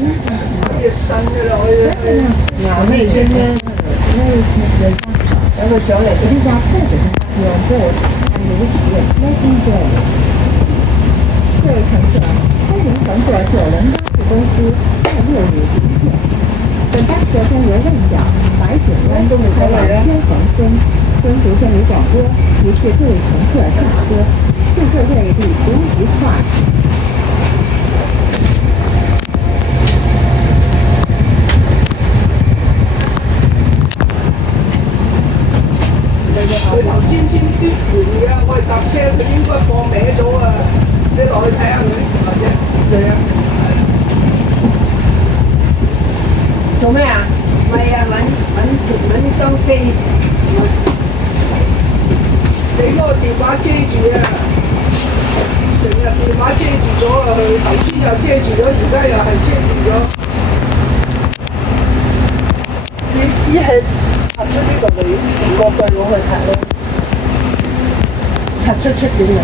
越新嘅啦，我咩先咧？等佢上嚟先。各位乘客，欢迎乘坐908次公司在6日停车。本班车将由旺角、白景湾开往天恒村。中途电力广播提示各位乘客下车，祝各位旅途愉快。佢頭先嘟完嘅，我哋搭車佢應該放歪咗啊！你落去睇下佢，或者嚟啊！做咩啊？唔係啊，揾收機。你嗰個電話遮住啊！成日電話遮住咗啊！佢頭先又遮住咗，而家又係遮住咗。依係拆出呢度嚟成個對攞去睇咯，拆出點嚟？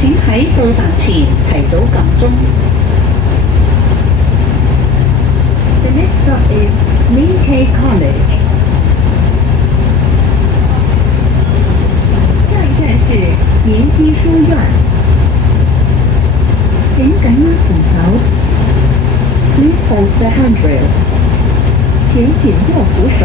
請喺到達前提早撳鐘。The next stop is Minke College。下一站是明基书院。請緊握扶手。Please hold the handrail。請緊握扶手。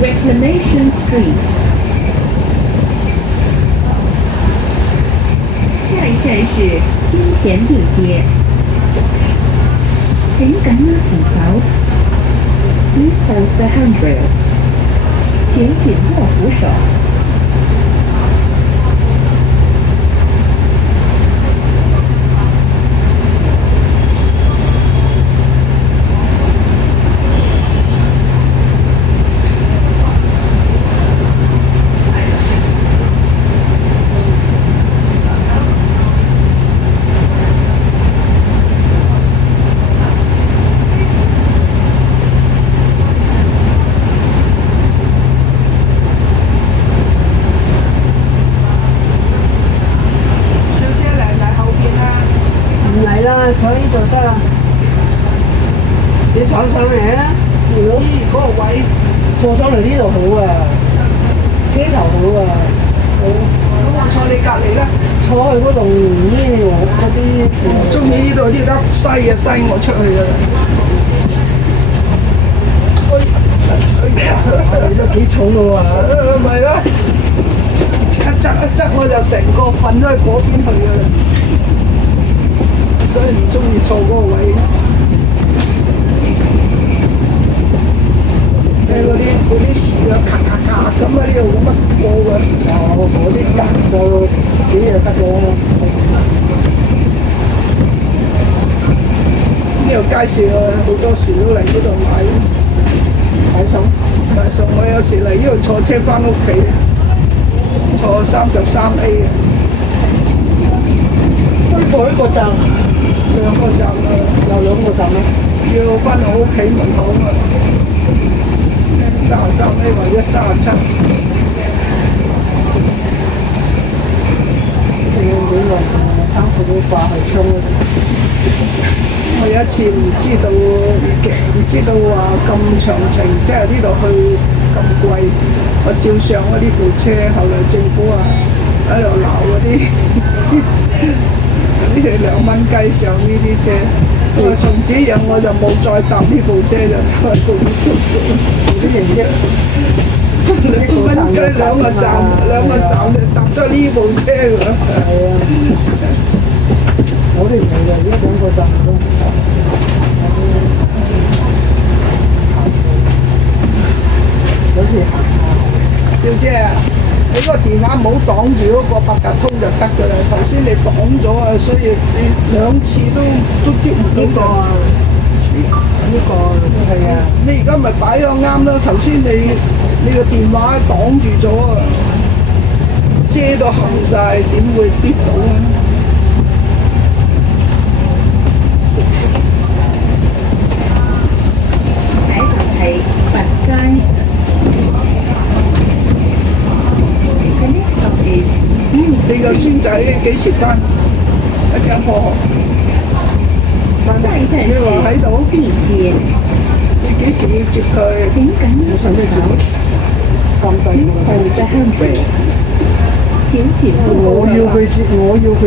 Reclamation Street。下一站是金田地街。请緊握扶手。Please hold the handrail。請緊握扶手。坐呢度得啦，你坐上嚟啦。咦，嗰個位坐上嚟呢度好啊，車頭好啊，好。咁我坐你隔離啦，坐去嗰度呢嗰啲，中意呢度呢得西啊西我出去㗎啦。你都幾重㗎喎，咪咯，一側我就成個瞓咗去嗰邊去㗎啦。所以唔中意坐嗰個位。睇嗰啲樹啊，咔咔咔咁啊，呢度冇乜過㗎。哦，嗰啲隔過自己就得咯。呢度街市啊，好多時都嚟呢度買餸。我有時嚟呢度坐車翻屋企，坐33A 啊。一個站，兩個站啊，有兩個站咩？要翻到屋企門口啊，33A 或者37。仲要每個衫褲都掛喺窗嗰度。我有一次唔知道話咁長程，即係呢度去咁貴，我照上咗呢部車，後來政府啊喺度鬧嗰啲。呢2蚊雞上呢啲車，從此以後我就冇再搭呢部車，就都係做呢部車。型啫。2蚊雞兩個站就搭咗呢部車㗎。係啊，我哋唔係嘅，一兩個站都唔搭。好似小姐啊，你個電話唔好擋住嗰個八達通就得㗎啦。頭先你擋咗啊，所以你2次都接唔到就。呢個係啊，你而家咪擺咗啱啦。頭先你個電話擋住咗啊，遮到冚晒，點會跌到啊？睇頭係佛街。你個孫仔幾時翻？一陣放學。你話喺度？地鐵。你幾時要接佢？請緊要使咩接？咁細個。後在香港。小田我要佢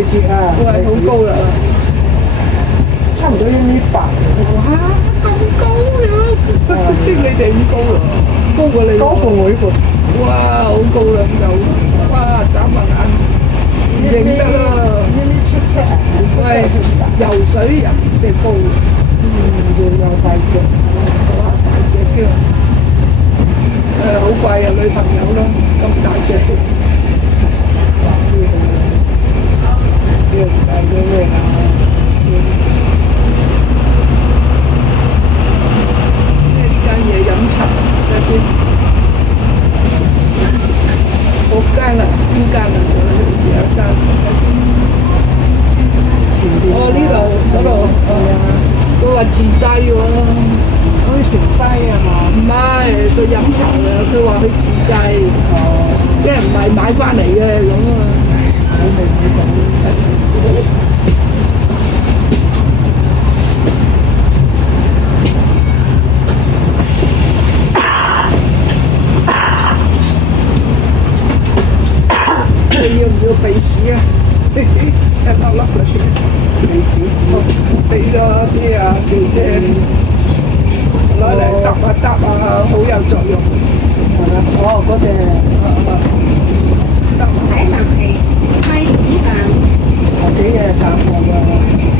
接啊！喂，好高啦！差唔多1.8米。哇，咁高嘅，即係你哋咁高啦，高過你。高過我呢個。哇，好高啦咁就，哇，眨下眼，認得啦。1.77米啊！喂，游水人隻高，又大隻，哇，大隻嘅。好快有女朋友啦，咁大隻嘅。知道自己唔使嘅咩啊？呢間嘢飲茶，睇下先。嗰間啊，邊間啊？我好似有間，睇下先。哦，呢度嗰度，佢話自製喎。可以食齋啊嘛？唔係，佢飲茶啊，佢話佢自製，即係唔係買翻嚟嘅咁啊。小明你講。你要唔要鼻屎啊？一粒粒嗰啲鼻屎，俾咗啲啊小姐攞嚟揼下揼下，好有作用。係咪？哦，嗰隻睇能係開子彈。我幾日淡薄㗎，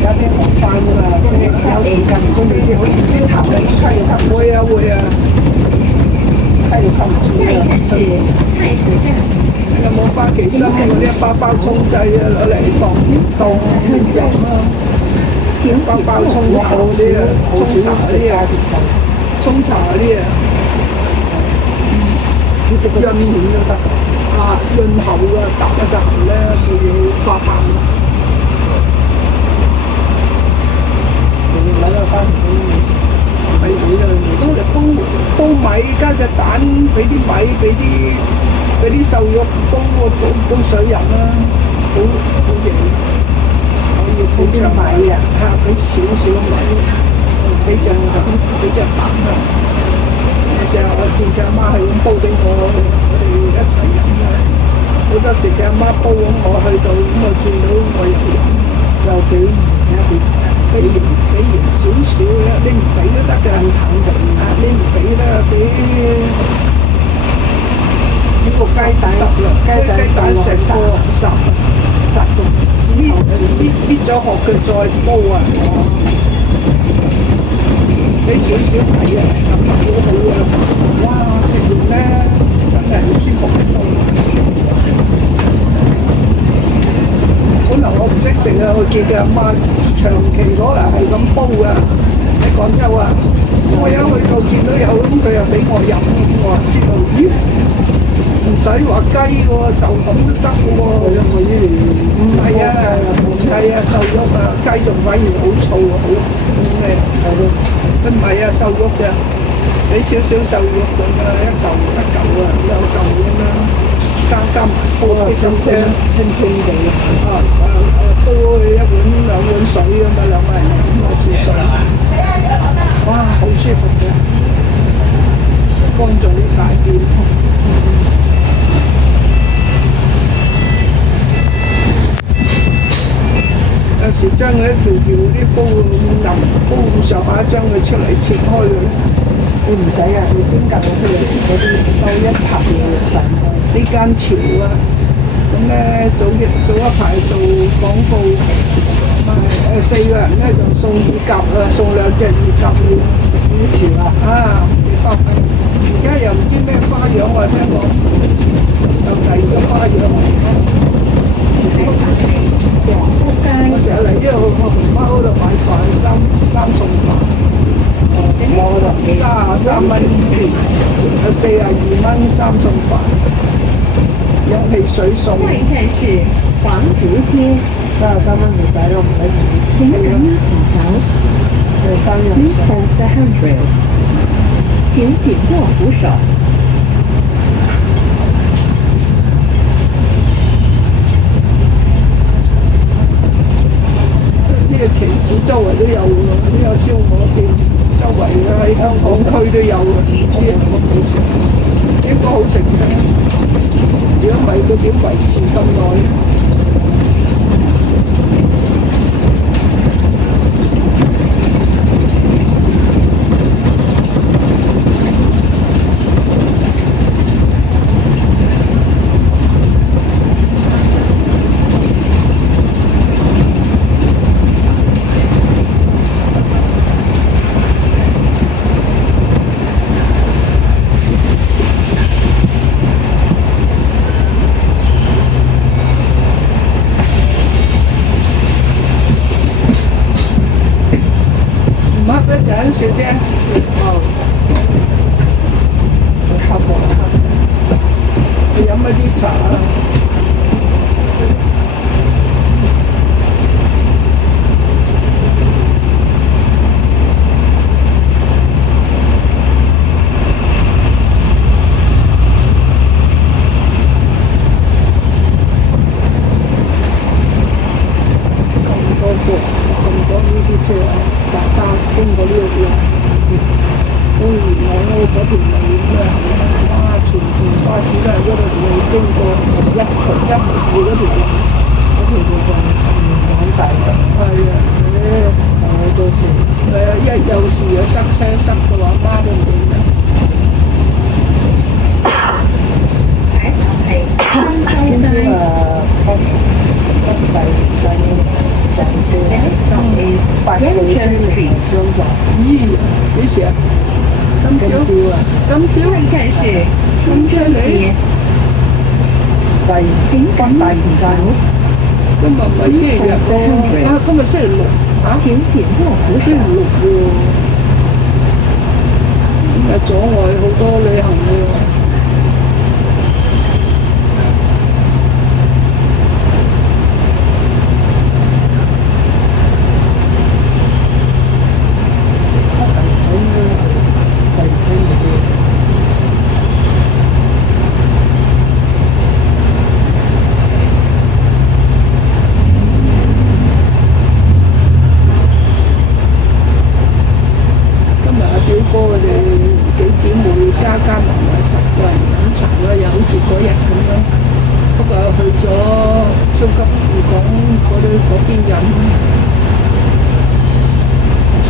有先學翻㗎嘛。有時間唔中意啲好似啲頭嚟溪頭。會啊會啊，溪頭唔中意啊。太子彈。有冇花旗參嗰啲包沖劑啊？攞嚟當飲啊！包沖茶嗰啲啊，沖茶嗰啲啊，沖茶嗰啲啊，潤面都得㗎。啊，潤喉啊，搭一個喉咧，佢要發痰。成日喺度翻唔少嘢食，咪煮啦。煲米加隻蛋，俾啲米，俾啲瘦肉煲水飲啦，好型。可以煲隻米啊，俾少少米，俾隻蛋啊。有時候我見佢阿媽係咁煲俾我哋一齊飲啊。好多時佢阿媽煲咁，我去到咁我見到我又飲，就俾鹽少少嘅，你唔俾都得嘅，你唔俾咧俾呢個雞蛋雞蛋成個殺熟，搣咗殼佢再煲啊！俾少少米啊，咁好好啊！哇，食完咧真係好舒服好多。本來我唔識食啊，我見佢阿媽長期攞嚟係咁煲噶，喺廣州啊。我一去到見到有咁，佢又俾我飲，我話知道，咦，唔使話雞喎，就咁都得嘅喎。唔係啊，唔係啊，瘦肉啊，雞仲反而好燥啊，好咩？佢唔係啊，瘦肉啫，俾少少瘦肉咁啊，一嚿啊，兩嚿咁啦。加埋煲啲咁啫，清地煲佢1碗2碗水咁啊，2個人飲啊少水，哇，好舒服嘅，幫助啲大便。有時將佢一條啲煲咁腍，煲咁上下，將佢出嚟切開佢。你唔使啊，你邊格到出嚟間潮啊，咁咧早一排做廣告，4個人咧就送乳鴿啊，送2隻乳鴿去食呢潮啊，幾百蚊。而家又唔知咩花樣喎，聽講有第二個花樣。我成日嚟呢度個熊貓嗰度買飯，三餸飯，33蚊，42蚊3餸飯，有汽水送。下一站是黄竹街， 33蚊唔抵咯，唔使煮。请赶紧thủ 3樣 Please hold the handrail， 请紧握扶手。呢個旗子周圍都有喎，呢個燒鵝店周圍喺香港區都有喎，唔知有冇好食？應該好食嘅，如果唔係佢點維持咁耐？小姐，黑貨，你飲一啲茶啊？咁多貨，咁多呢啲車啊！大家經過呢個路，當然我嗰條路咧，哇！全部巴士都係嗰度經過一嗰條路，嗰條路就好大嘅。係啊，好多次。係啊，一有時又塞車塞到阿媽都唔認得。天朝上車8號車嚟相撞。咦？幾時啊？今朝啊？今朝？下一站是中山街，请赶大紧嶼山。今日唔係星期日喎，啊，今日星期六嚇，请紧握扶手星期。六喎，咁啊阻礙好多旅行喎。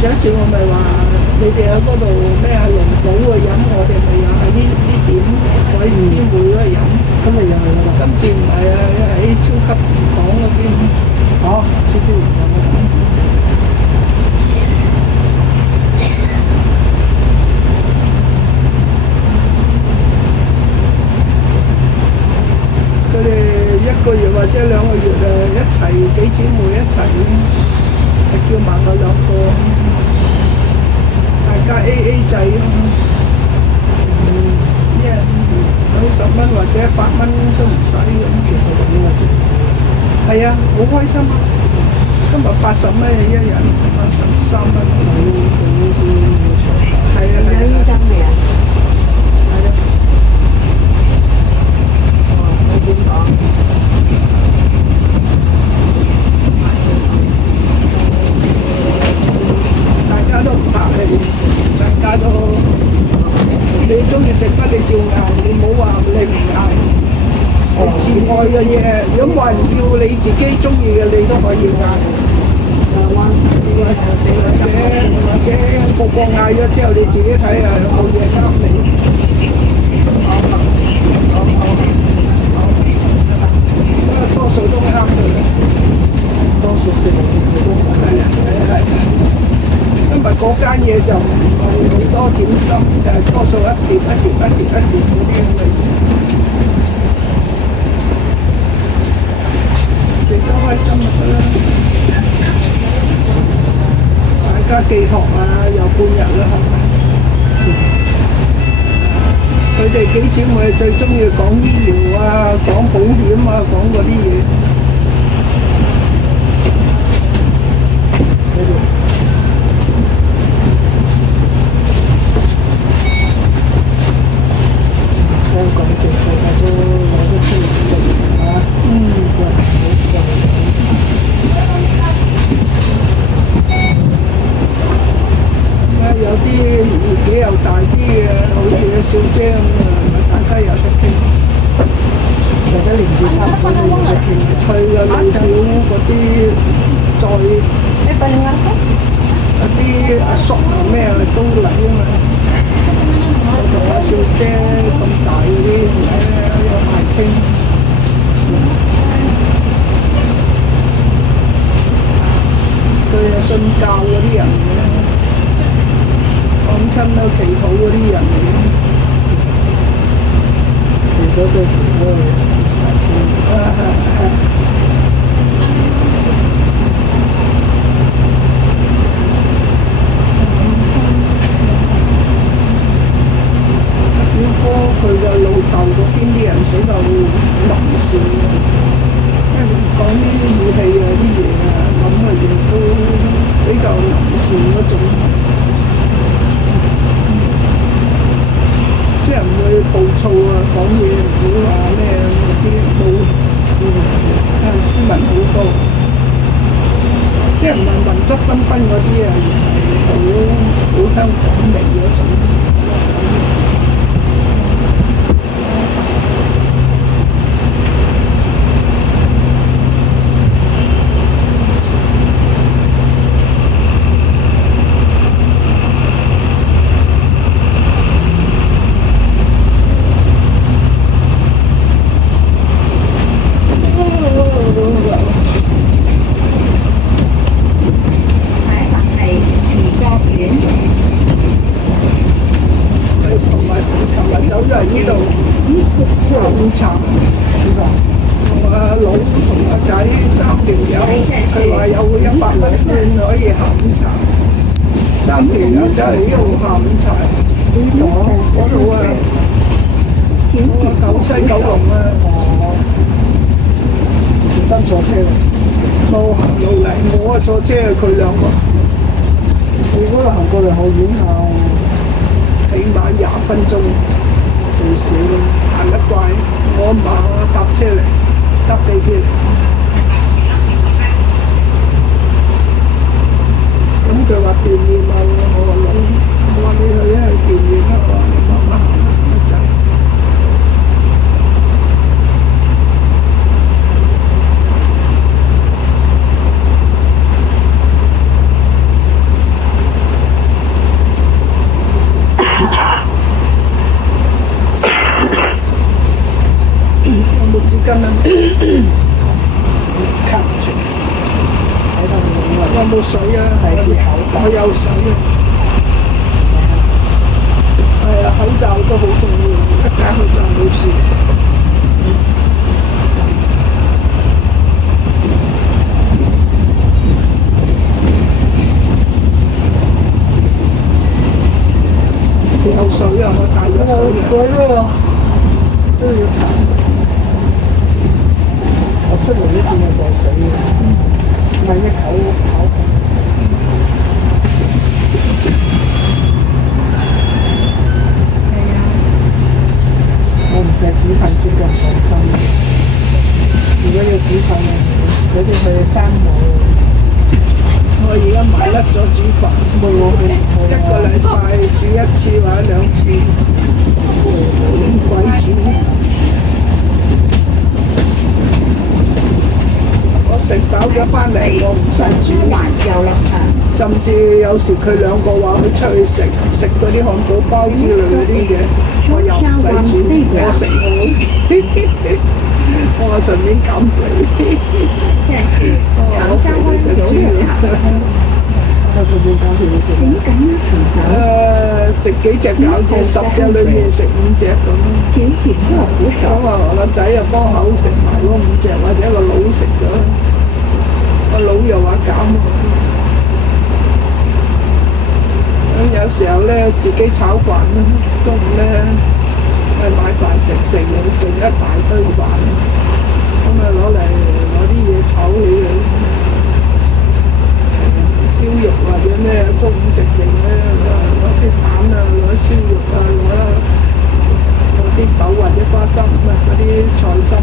上一次我咪話你哋喺嗰度咩啊龍寶嘅飲，我哋咪又喺呢點海鮮會嗰度飲。今日又係啦。今次唔係啊，喺超級港嗰邊。哦，超級港嗰度。佢哋1個月或者2個月啊，一齊幾姊妹一齊，叫埋佢2個，大家 AA 制啊嘛。一人90蚊或者100蚊都唔使咁，其實咁樣做。係啊，好開心啊！今日80蚊一人，83蚊。係啊，係啊。係啊。點講？大家都唔客氣，大家都你中意食乜你照嗌，你唔好話你唔嗌。你自愛嘅嘢，如果冇人要你自己中意嘅，你都可以嗌。或者個個嗌咗之後，你自己睇下有冇嘢啱你。碟嗰啲咁嘅嘢，食得開心就得啦。大家寄託啊，又半日啦，係咪？佢哋幾姊妹最中意講醫療啊，講保險啊，講嗰啲嘢。香港全世界都有得出嚟嚇，有啲年紀又大啲嘅，好似阿小姐咁啊，大家有得傾。大家年紀差唔多都有得傾。佢嘅女表嗰啲再有啲阿叔啊咩都嚟啊嘛。我同阿小姐咁大嗰啲有排傾。佢係信教嗰啲人嘅。講親都祈禱嗰啲人嚟嘅，除咗對其他表哥佢嘅老豆嗰邊啲人比較臨時嘅，因為講啲語氣啊啲嘢啊，諗嘅嘢都比較臨時嗰種。即係唔會暴躁啊，講嘢唔會話咩嗰啲冇斯文好多，即係唔係文質彬彬嗰啲啊，而係好香港味嗰種。坐車佢兩個，你嗰度行過嚟好遠下，起碼20分鐘最少咯，行得快。我唔行，我搭車嚟，搭地鐵嚟。咁佢話鍛鍊啊，我話諗，我話你去一係鍛鍊啦，我話你慢慢行啦，就。有冇紙巾啊？吸住。睇到你有冇水啊？我有水啊。係啊，口罩都好重要，一戴口罩冇事。有水啊！我帶咗水啊！都要搽。我出嚟呢邊有袋水嘅，萬一口。我唔食止飯先咁放心。如果要止飯啊，嗰啲去山姆。我而家買甩咗煮飯，一個禮拜煮1次或者2次，點鬼煮？我食飽咗翻嚟，我唔使煮，甚至有時佢兩個話佢出去食嗰啲漢堡包之類嗰啲嘢，我又唔使煮，我食好。我話順便減肥，我肥佢就煮。佢順便減條食請緊握扶手，食幾隻餃子，10隻裏面食5隻咁。請點握扶咁手。啊，我個仔又幫口食埋嗰5隻，或者個佬食咗，個佬又話減喎。咁有時候咧，自己炒飯啦，中午咧去買飯食，剩一大堆飯，咁啊攞啲嘢炒起佢，燒肉或者咩，中午食剩咧攞啲蛋啊，攞燒肉啊，攞啲豆或者花生啊，嗰啲菜心啊，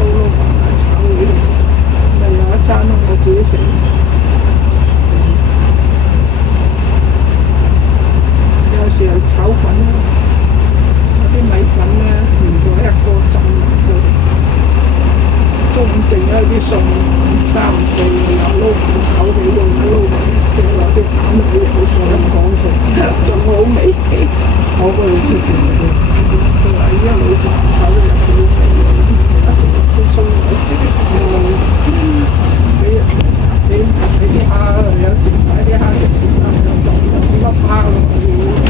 撈埋炒起佢，咪有一餐我自己食。有時候炒粉啦，有啲米粉咧，攞一個浸落去。中午剩咗啲餸，3、4又撈埋炒起佢，撈埋即係攞啲蛋落去好爽爽食，仲好味。我嗰度出邊佢話依家老闆炒得又好味，啲葱俾啲蝦，有時買啲蝦食啲生咁就粒蝦落去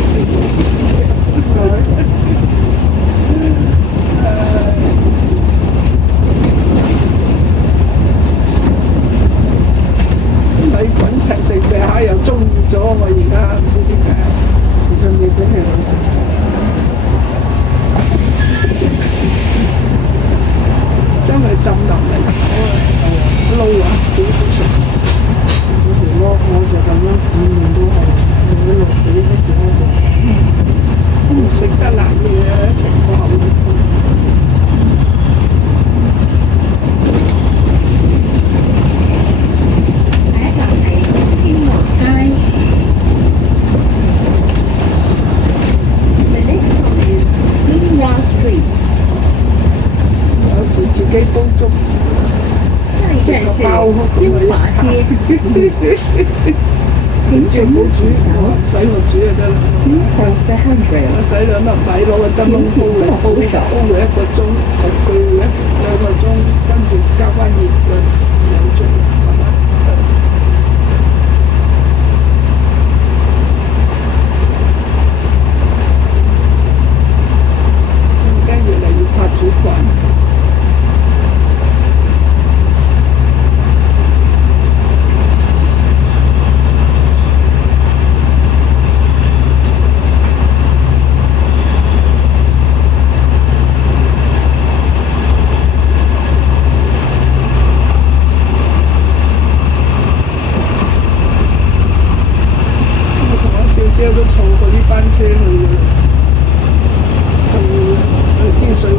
先好吃。米粉食下又中意咗，我而家唔知點解。其實米粉係好食，將佢浸腍嚟炒啊，撈啊，幾好食。有時我就咁樣煮麵都係用咗落水嗰時候就唔食得辣嘢，食個口都痛。下一站係天華街。The next stop is Linhua Street。有時自己煲粥，下一站是天華街。總之唔好煮，唔使我煮就得啦。North of the handrail。我洗2粒米，攞個蒸籠煲佢1個鐘，焗佢2個鐘，跟住加翻熱佢，有粥。而家越嚟越怕煮飯。即係都坐過呢班車去嘅啦，去天水圍，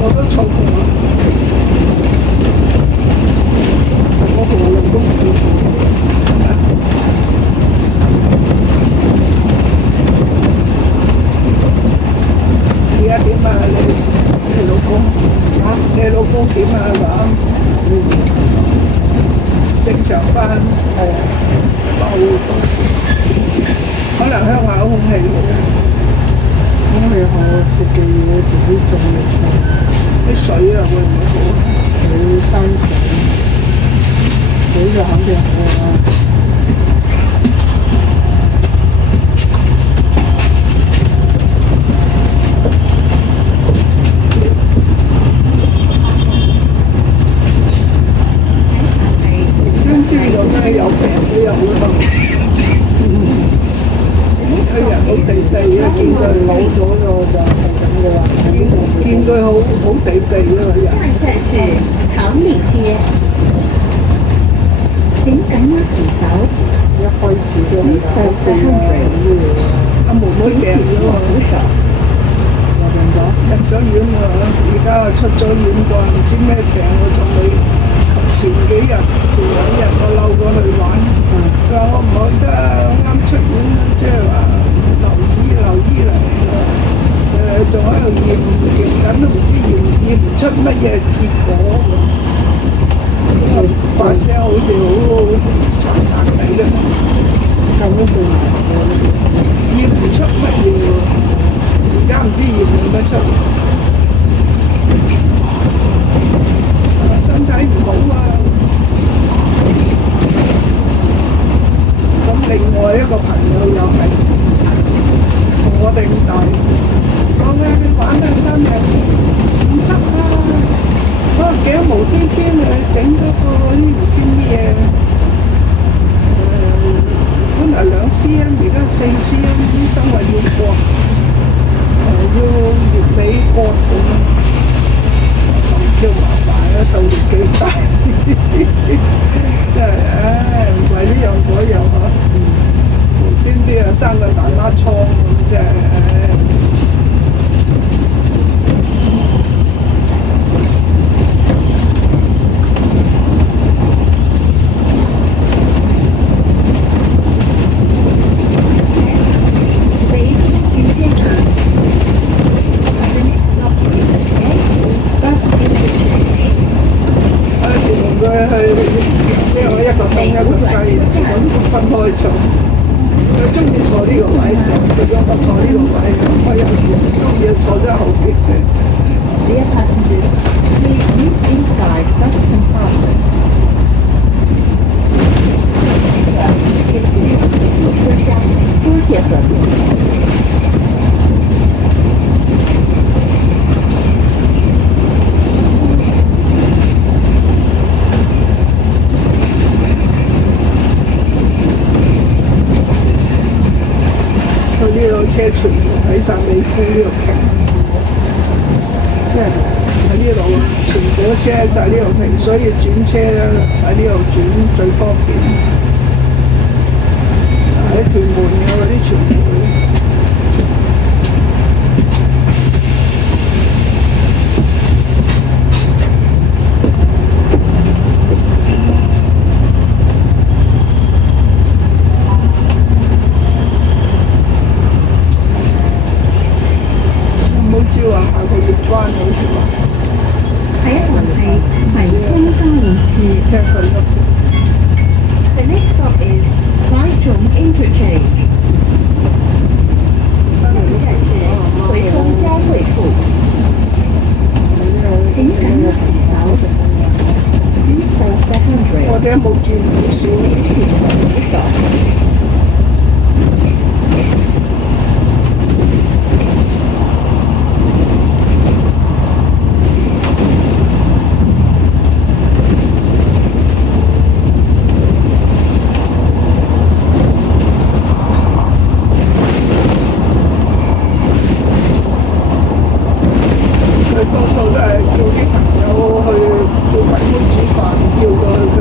我都坐過。我同我老公唔要坐。而家點啊？你老公嚇？你老公點啊？話正常翻，好多，可能鄉下空氣好，咁你好食嘅嘢自己種嚟食，啲水啊會唔會好？佢山水就肯定好啦。呢度咧有平都有好多，啲人好地地啊，見佢老咗就係咁嘅啦，見佢好地地啊個人。下一站是桃李街。請緊握扶手。一開始都係好地阿妹妹病咗喎，入咗院喎，而家出咗院啩，唔知咩病，我仲未。前2日我嬲過去玩，佢話我唔去得啊，啱出院，即係話留醫嚟，仲喺度驗緊，都唔知驗唔出乜嘢結果。把聲好似好殘殘地嘅，咁都做埋驗唔出乜嘢喎，而家唔知驗唔得出。身體唔邊整嗰個啲唔知咩本來2cm，而家4cm，醫生話要割，要月尾割咁，叫麻煩啊，到年紀大，真係唉，為呢樣嗰樣嚇，無端端又生個大媽瘡咁，真係唉。即係我一個東一個西，分開坐。佢中意坐呢個位，成日佢讓我坐呢個位，我有時唔中意坐咗後邊。Dear passengers, please move inside bus compartment.佢呢度車全部喺晒美孚呢度停，即係喺呢度全部都車喺晒呢度停，所以轉車咧喺呢度轉最方便。喺屯門嘅嗰啲全部。下個月翻好似話，下一站係葵涌交匯處。聽佢噏。The next stop is 葵涌 Interchange。下一站是葵涌交匯處。請緊握扶手。Please hold the handrail。我哋冇見唔少。多數都係叫啲朋友去叫鬼妹煮飯，叫過去嘅。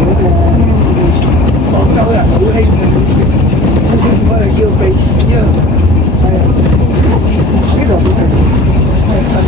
嗰個。廣州人好興嘅以前，我哋叫鼻屎啊，係啊，呢度好食，係真嘅。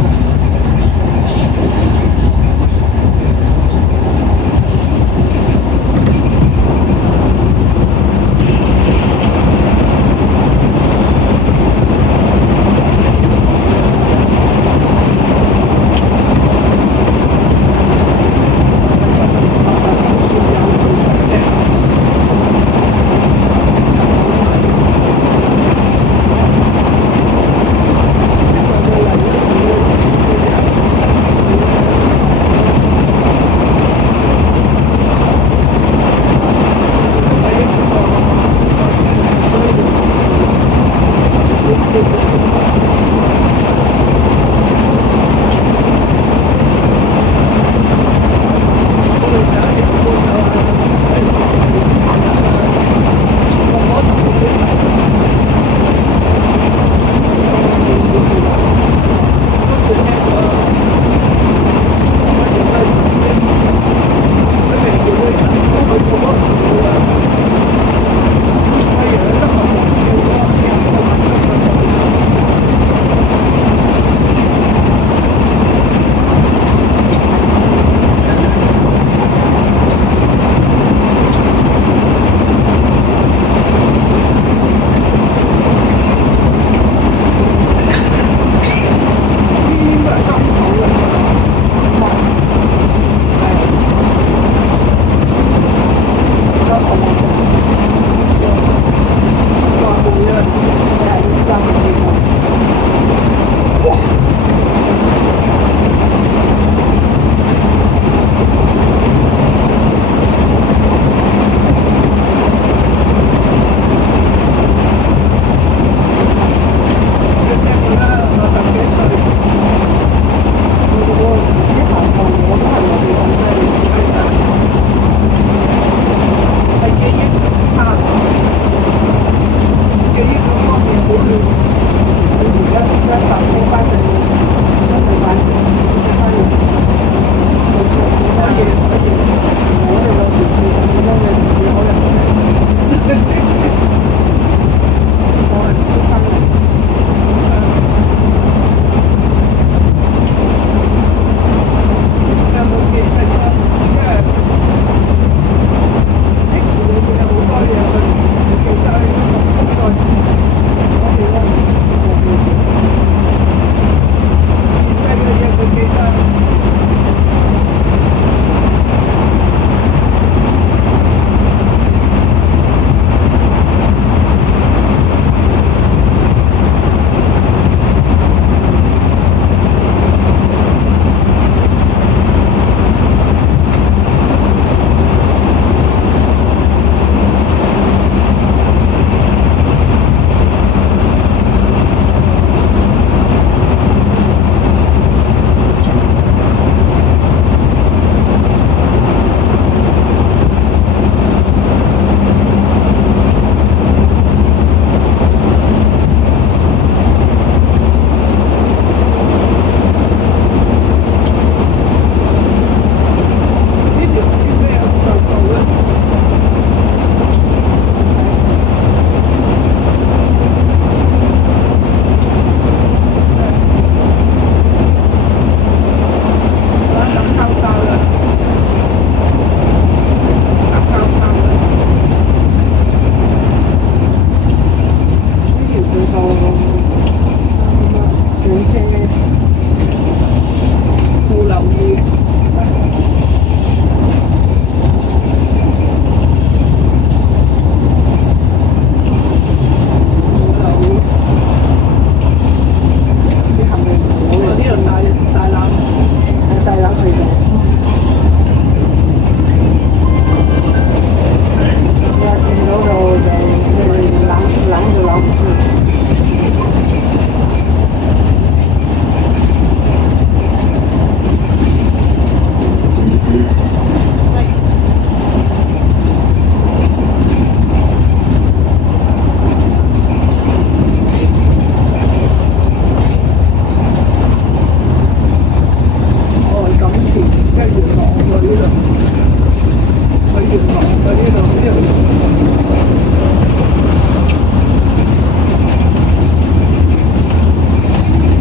條路喺呢度呢條路。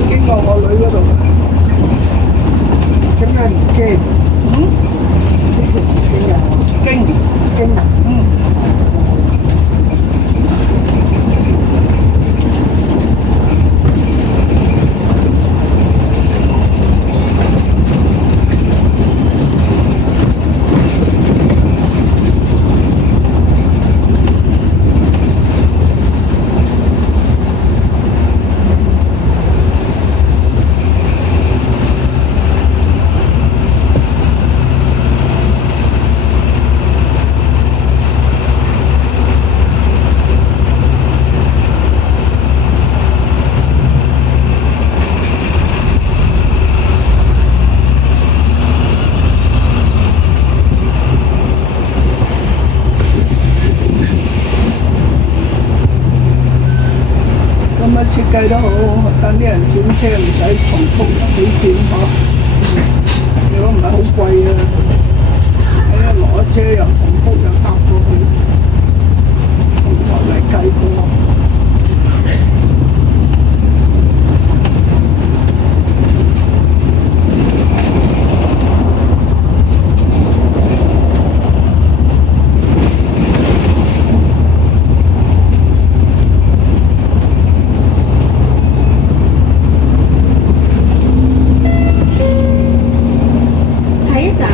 經過我女嗰度，咁樣唔驚，呢條唔驚啊，經驚啊！咁啊設計得好好，等啲人轉車唔使重複入去轉嗬。如果唔係好貴啊，攞車又重複又搭過去，從頭嚟計過。下一站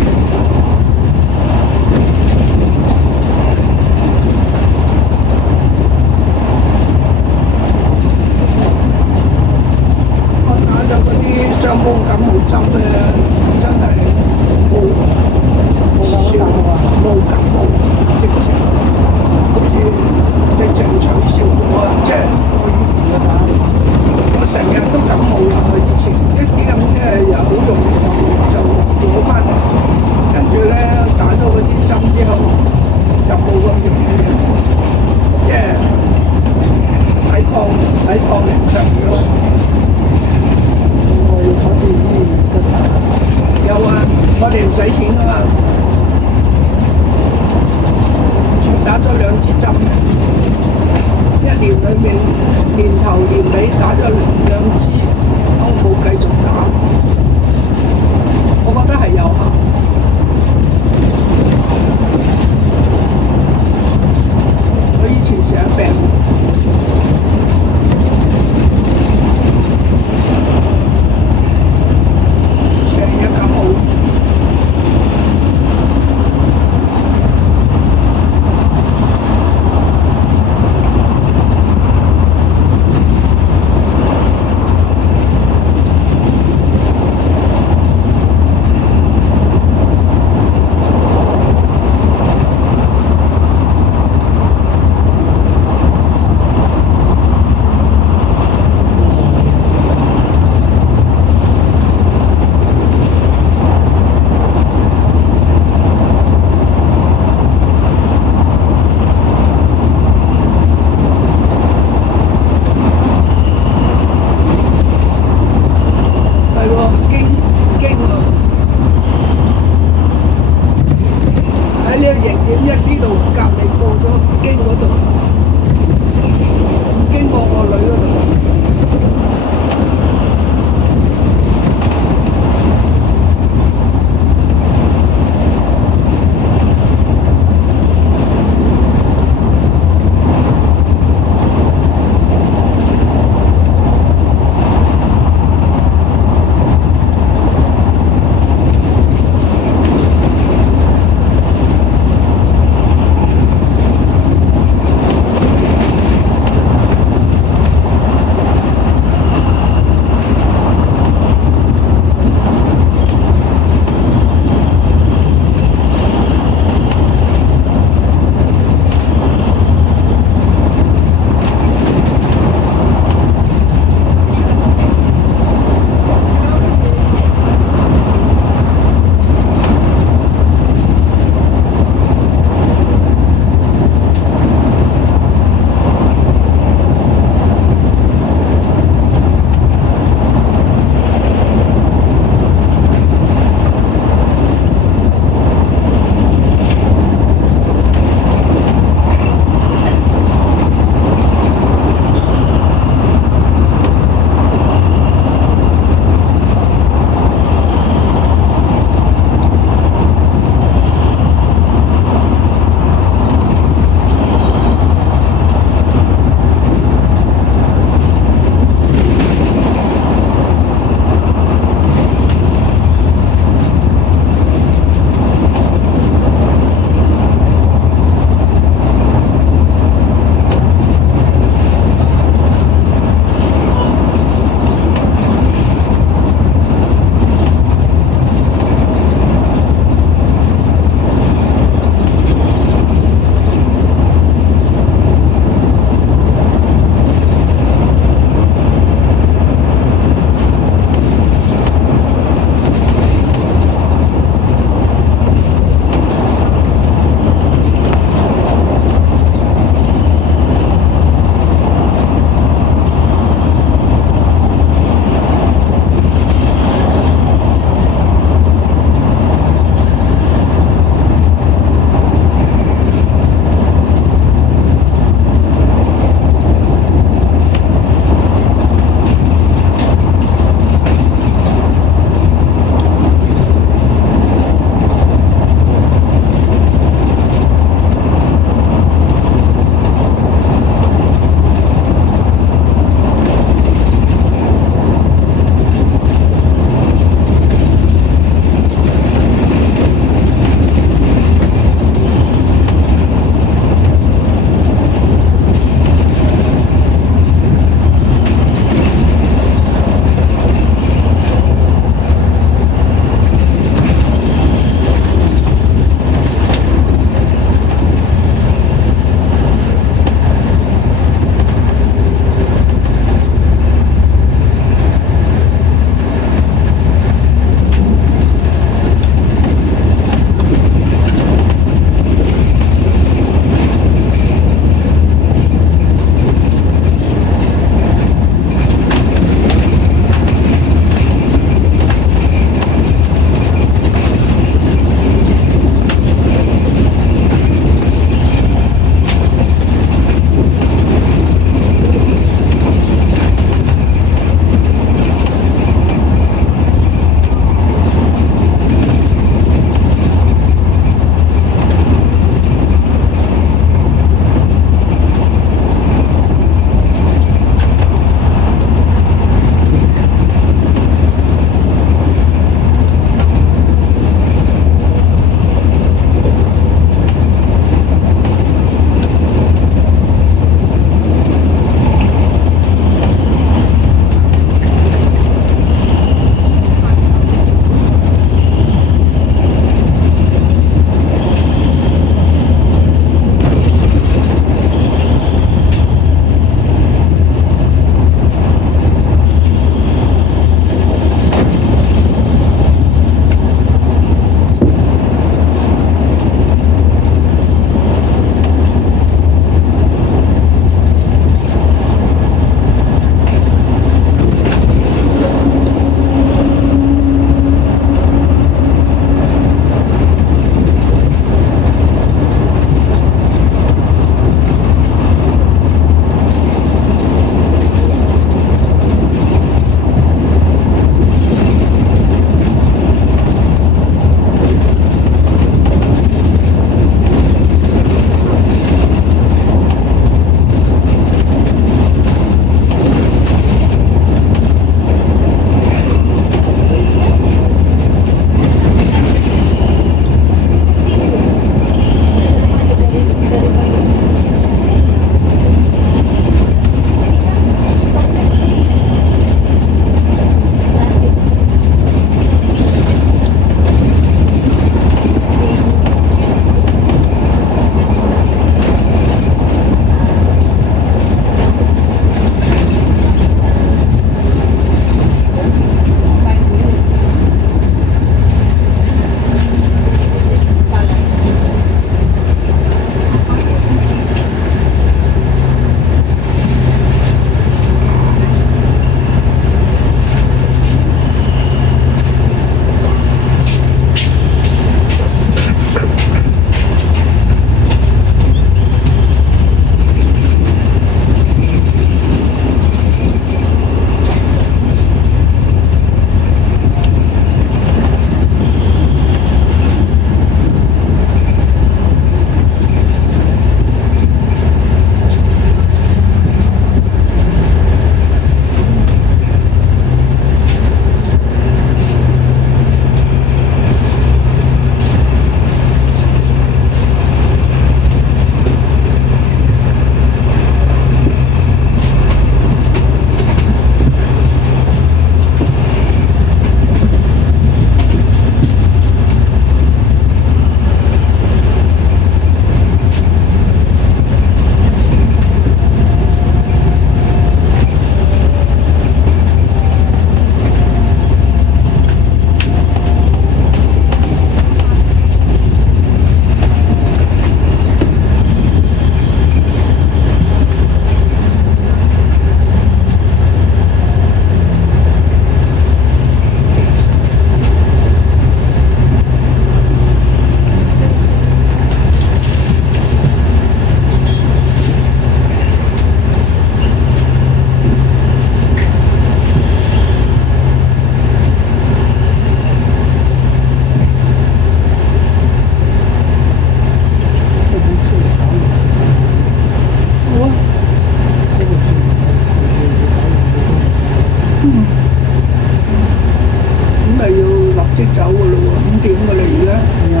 即走噶咯喎，5點噶啦而家。係啊，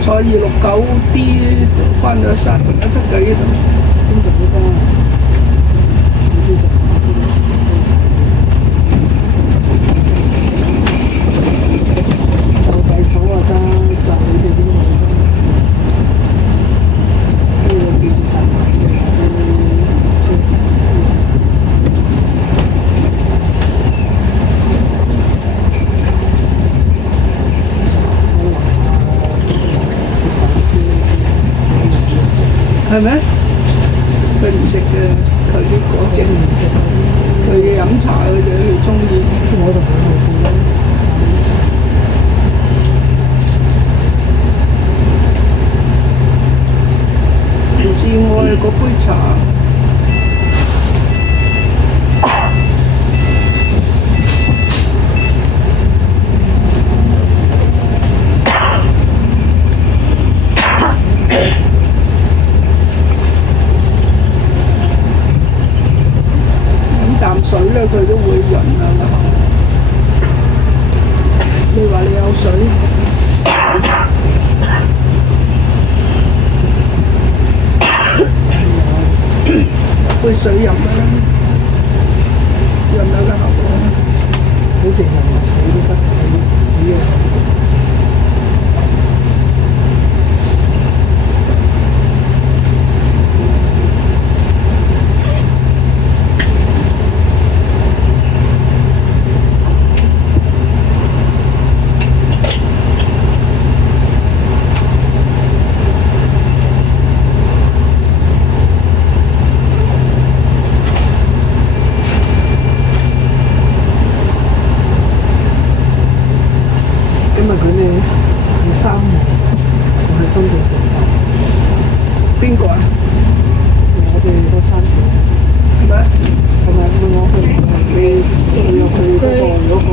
坐269D 翻咗山一得計呢度。邊度呢個？唔知就就計數啊，真就你哋邊度？呢個變陣係咩？佢唔食嘅，佢啲果汁唔食，佢飲茶佢哋佢中意。我就冇去過。唔知愛嗰杯茶。飲啖水咧，佢都會潤啊！你話你有水？杯水飲啦，潤下個喉嚨。好似人水都得，只要。今日佢哋要3年，我喺深圳食飯。邊個啊？我哋個山長，係咪？係咪？我去有去嗰個。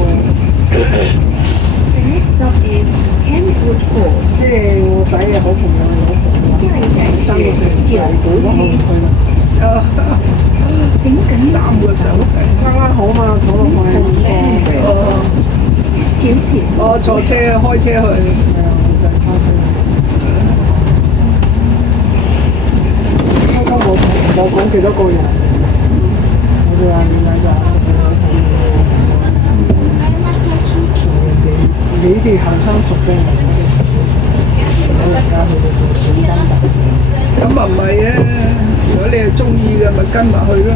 Stop in Kenwood Hall. 即係我仔嘅好朋友嘅老婆下一站3個是細仔，九我唔去啦。請緊3個手仔。啱啱好嘛，坐落去哦，條前我坐車開車去。係啊，我就係揸車。啱啱我講幾多個人，我哋話你兩個你哋行山熟嘅，我哋家去到咁啊唔係啊，如果你係中意嘅，咪跟埋去咯。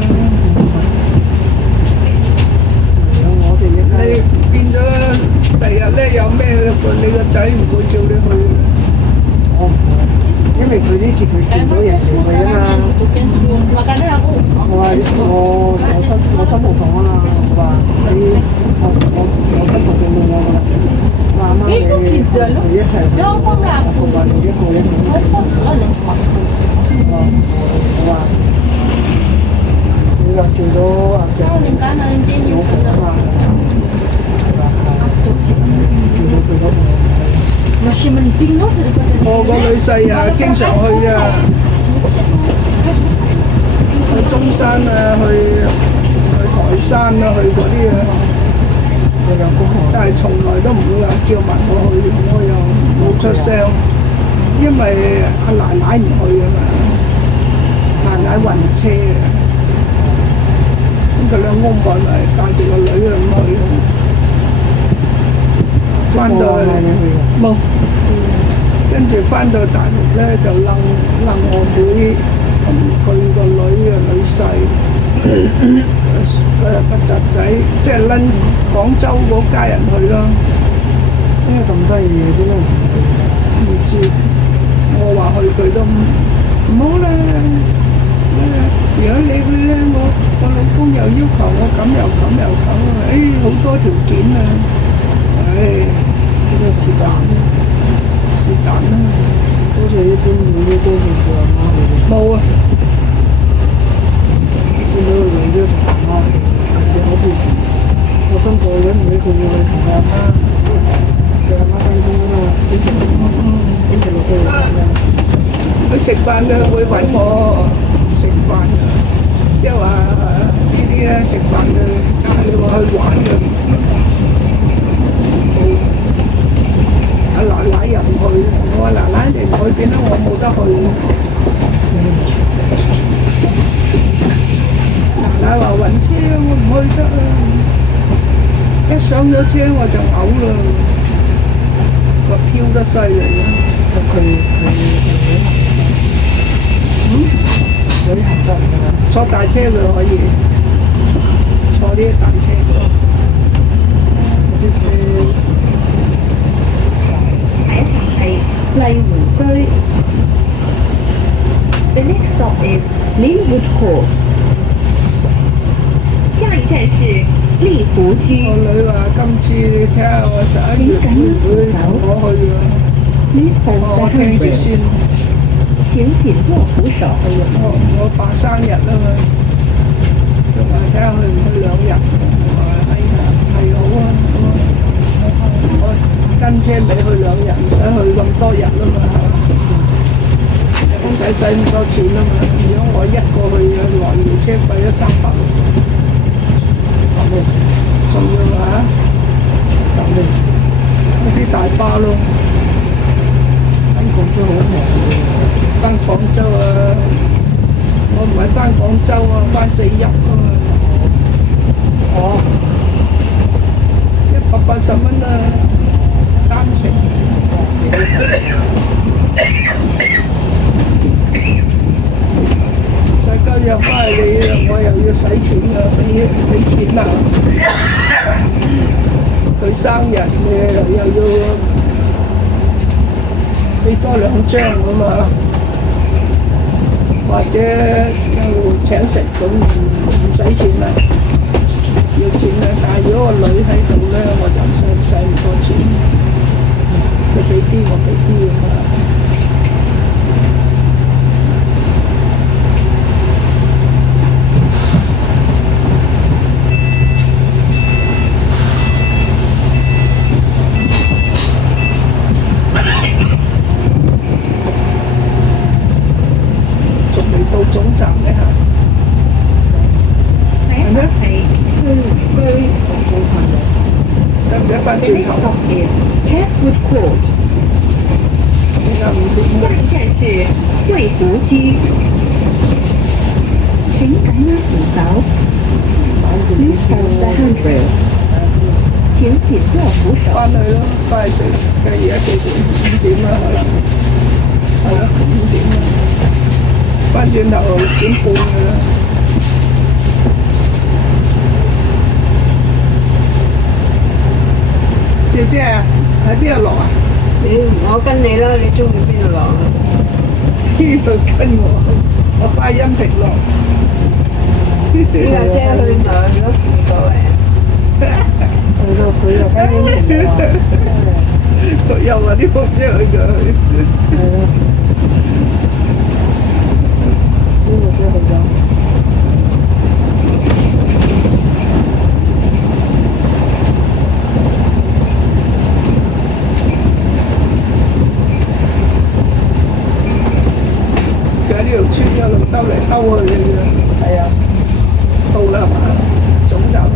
我哋一家你變咗第日咧有咩你個仔唔會叫你去嘅。我唔會，因為佢呢次佢見到人哋去啊嘛。我話我新抱同啊，我話我新抱見到我㗎啦。話媽你一齊去，我話你一個人去。我話你話叫到阿姐老婆啊嘛，叫到佢嗰個。我個女婿啊，經常去啊，去中山啊，去台山啊，去嗰啲啊，佢兩公婆。但係從來都唔會話叫埋我去，我又冇出聲，因為阿奶奶唔去啊嘛，奶奶暈車啊，咁佢兩公婆咪帶住個女咁去，翻到去冇。跟住翻到大陸咧，就擸我妹同佢個女嘅女婿，個侄仔，即係擸廣州嗰家人去咯。因為咁多嘢都唔唔知，我話去佢都唔好啦。如果你去咧，我老公又要求我咁又咁又咁，好多條件啊！呢個是但。是但啦，好似一般每啲都見佢阿媽去。冇啊，見到個女都同阿媽去，好似我新抱緊女，佢要去同佢阿媽，佢阿媽翻工啊嘛，星期六去㗎。佢食飯佢會揾我食飯㗎，即係話呢啲咧食飯佢帶你話去去玩嘅。阿奶奶又唔去，我話奶奶你唔去，變得我冇得去。奶奶話暈車，我唔去得啊！一上咗車我就嘔啦，個飄得犀利啊！旅行得唔得啊？坐大車佢可以，坐啲大車。係麗湖居。The next stop is Linwood Court。下一站是麗湖居。個女話今次你睇下我11月會唔會同我去啊？我聽住先。請緊握扶手。我爸生日啊嘛，仲話睇下去唔去2日。我話係好啊，我跟車尾去2日，唔使去咁多日啊嘛，唔使咁多錢啊嘛。如果我一個去啊，來回車費都300，仲要啊，嗰啲大巴咯。喺廣州好平嘅。翻廣州啊！我唔係翻廣州啊，翻4日啊嘛。哦。180蚊啊，單程。再今日翻嚟你，我又要使錢啊，俾錢啊！佢生日你又要俾多2張啊嘛。或者就請食咁唔使錢啦，要錢啦。但係如果個女喺度咧，我就唔使咁多錢。佢俾啲，我俾啲啊嘛。到總站嘅嚇，係咩？係居早餐嘅，使唔使翻轉頭？點解5點？下一站是惠湖居，請緊握扶手。Please hold the handrail。請緊握扶手。翻去咯，翻去食。而家幾點啦？可能係咯，5點啦。翻轉頭6點半㗎啦。姐姐喺邊度落啊？我跟你啦，你中意邊度落？呢度跟我翻恩平落。呢架車去哪裡都冇所謂。係咯，佢又翻恩平落。佢又話呢部車去咗去。係咯。呢個車去咗。佢喺呢條村一路兜嚟兜去嘅。係啊，到啦係嘛？總站啦。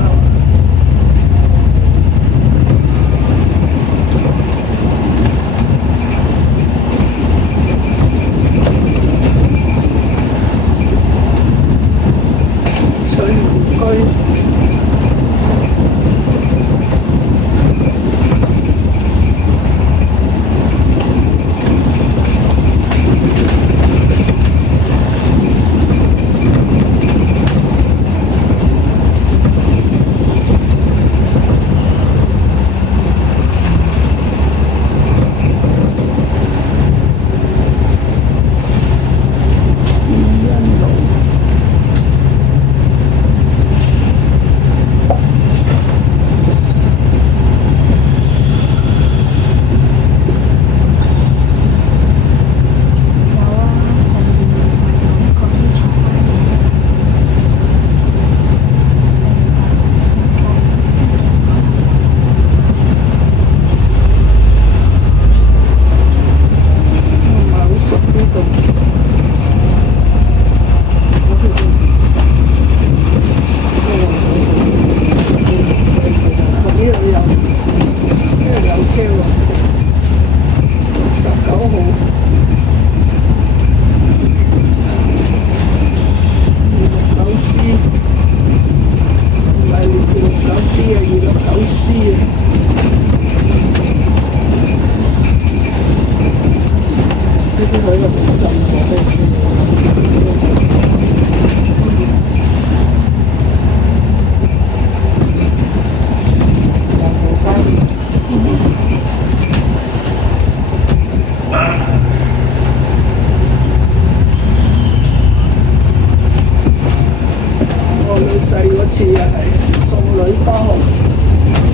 女婿嗰次又係送女翻學，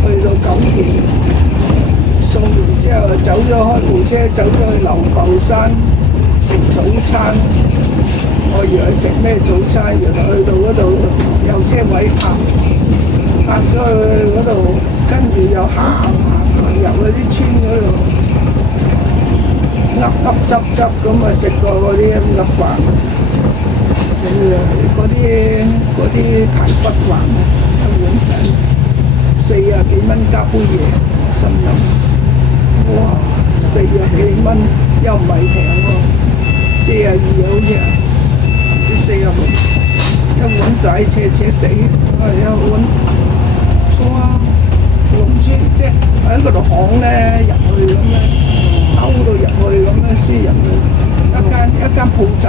去到九田，送完之後走咗開部車，走咗去流浮山食早餐。我以為食咩早餐，原來去到嗰度有車位泊咗去嗰度，跟住又行入嗰啲村嗰度，執咁啊食過嗰啲鴨飯，嗰啲排骨飯一碗仔，40幾蚊加杯嘢，心諗哇40幾蚊又唔係平喎，42好似啊！啲40蚊一碗仔斜地，一碗哇農村即係喺嗰度巷咧入去咁樣，兜到入去咁樣先入去一間鋪仔，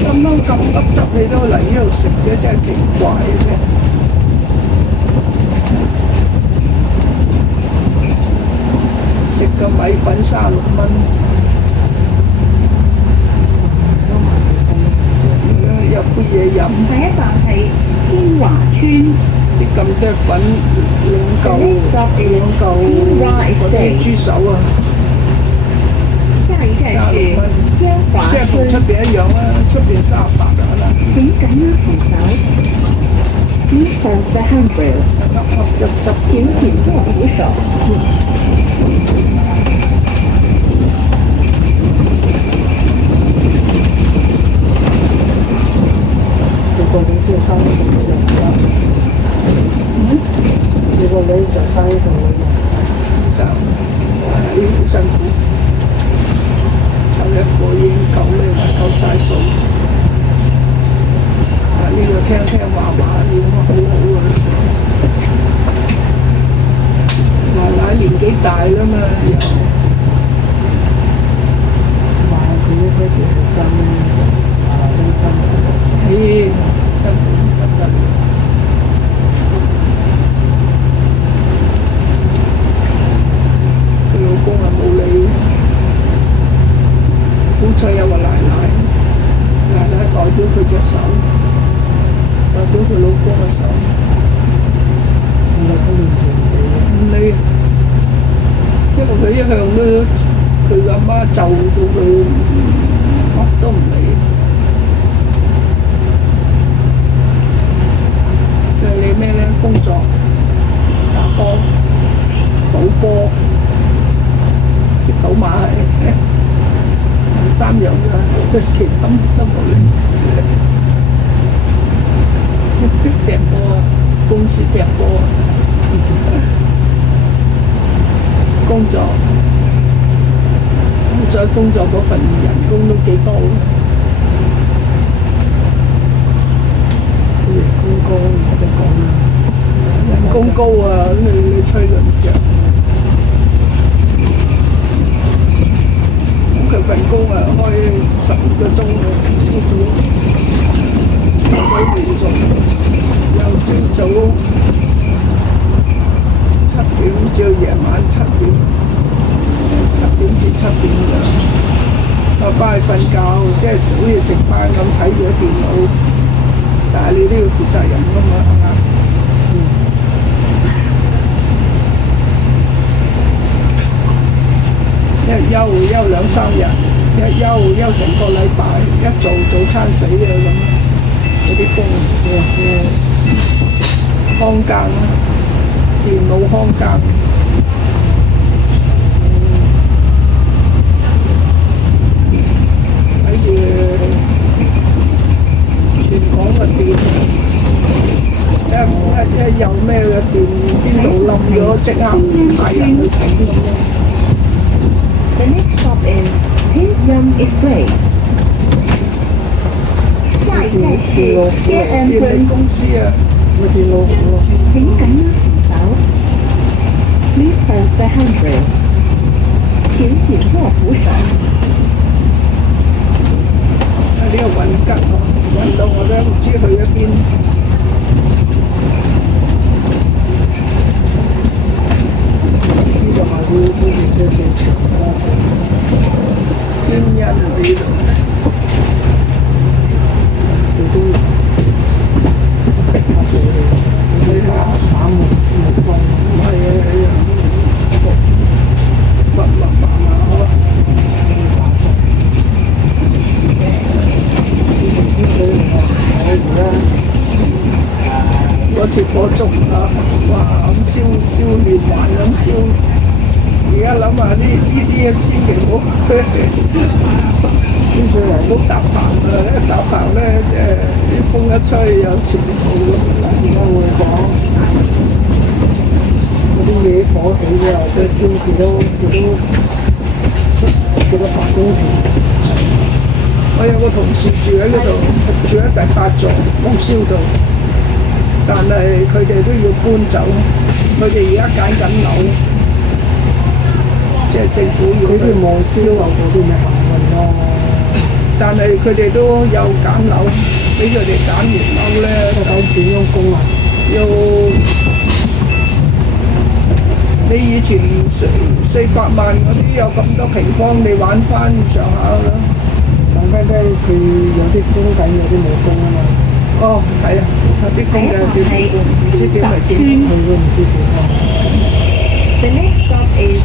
咁啱咁噏汁你都嚟呢度食嘅，真係奇怪嘅啫。食個米粉36蚊。有杯嘢飲。第一站係天華村。啲咁多粉兩嚿嗰啲豬手啊，36蚊，即係同出邊一樣啦，出邊38啦。請緊握扶手，Please hold the handrail。請前握扶手。個女先生同你用啦，你個女就生同你用就呢好辛苦，湊一個已經夠咧，話夠晒數。呢個聽話已經好好啊！奶年紀大啦嘛，又話佢一開始係生真心。辛苦不得了。佢老公啊冇理，好彩有個奶奶代表佢隻手，代表佢老公嘅手。老公面前唔理，因為佢一向都佢阿媽就到佢乜都唔理。你咩咧？工作、打波、賭波、賭馬係3樣啫，其他都冇咧。踢波啊，公司踢波啊，工作，好在工作嗰份人工都幾高。人工高啊，你吹佢唔着。咁佢份工啊，開12個鐘啊，辛苦。佢連續由朝早7點至夜晚7點至7點㗎。翻去瞓覺，即係好似值班咁睇住電腦。但係你都要負責任㗎嘛，係嘛？一休會休2-3日，一休成個禮拜，一做早餐死啊咁。嗰啲工看更啊，電腦看更。睇住全港嘅電，一有咩嘅電邊度冧咗，即刻派人去整咁樣。The next stop is Pingyang Express。下一站是天安電力村。公司啊，乜電腦請緊握扶手。Please hold the handrail。請緊握扶手。呢個運吉啊，運到我都唔知去咗邊。呢個係會好似車幾長啦。天恩呢度，佢都嗰次火燭啊，哇咁燒連環咁燒。而家諗下呢啲千祈唔好，呢個唔好搭棚啊！一搭棚咧，啲風一吹有全部咁。而家我哋講嗰啲嘢火起之後，即係燒幾多百公頃。我有個同事住喺嗰度，住喺第8座，冇燒到，但係佢哋都要搬走。佢哋而家揀緊樓，即係政府要佢哋冇燒樓嗰啲咪行運咯。但係佢哋都有揀樓，俾佢哋揀完樓咧，個樓點樣供啊？要你以前400萬嗰啲有咁多平方，你玩翻上下啦。講緊佢有啲供緊，有啲冇供啊嘛。哦，係啊，有啲供嘅點供，唔知點係點，佢都唔知點啊。The next stop is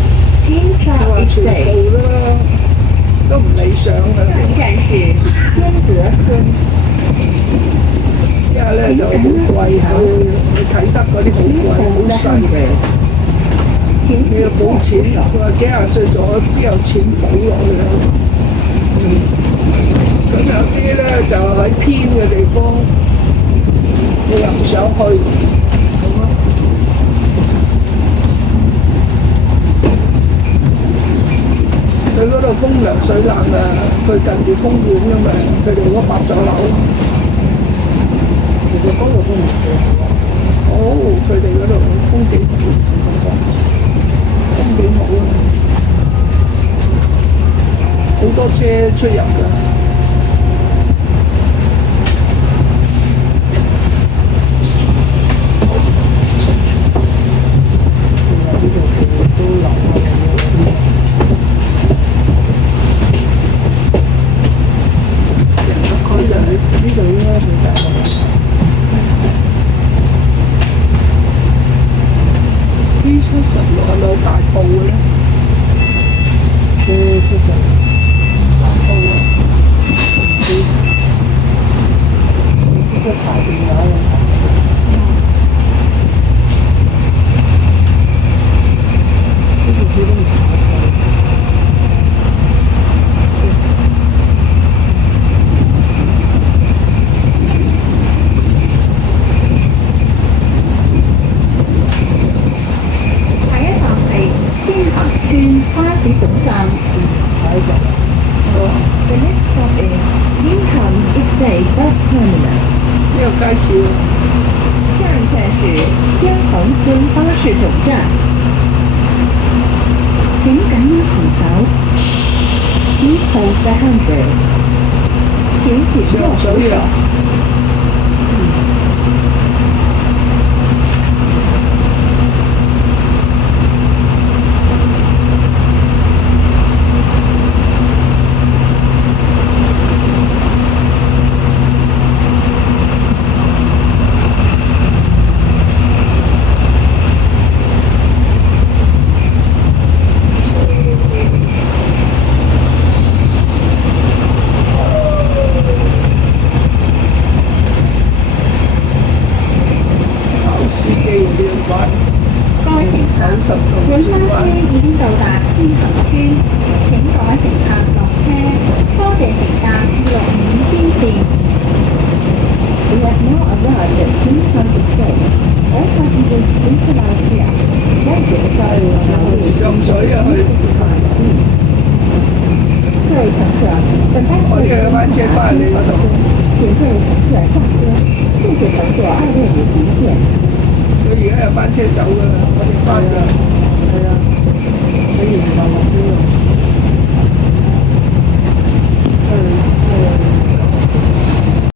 天佢話橋全 Estate。部都唔理想嘅，站是天德村。因為咧就好貴，去啟德嗰啲好貴，好細。你要補錢，佢話幾廿歲咗，邊有錢補落去啊？咁有啲咧就喺偏嘅地方，你又唔想去，咁咯。佢嗰度風涼水冷啊，佢近住公園㗎嘛，佢哋嗰8座樓。其實嗰度都唔錯。哦，佢哋嗰度風景好，風景好啊，好多車出入㗎。呢度都留下嚟嘅。呢度應該係大嘅。P70係咪大埔嘅咧？P70大埔啊！即係茶店有一個茶店。呢條車都唔錯。下一站係天恒村巴士總站。下一站。The next stop is 天恒 Estate Bus Terminal。呢個街市下一站是天恒村巴士總站。請緊要扶手。Please hold the handrail。請前上水啊！司機嗰啲咁快各位乘客， ，90度本轉彎。巴車已經到達天恒村，請各位乘客落車，多謝乘搭265天線。We have now arrived at Kingston Estate. All passengers please allow here. 謝謝各位上水啊去，各位乘客，本班我呢個班車翻嚟你嗰度，請各位乘客下車，謝謝乘坐265線。佢而家有班車走㗎啦，我哋翻㗎。係啊。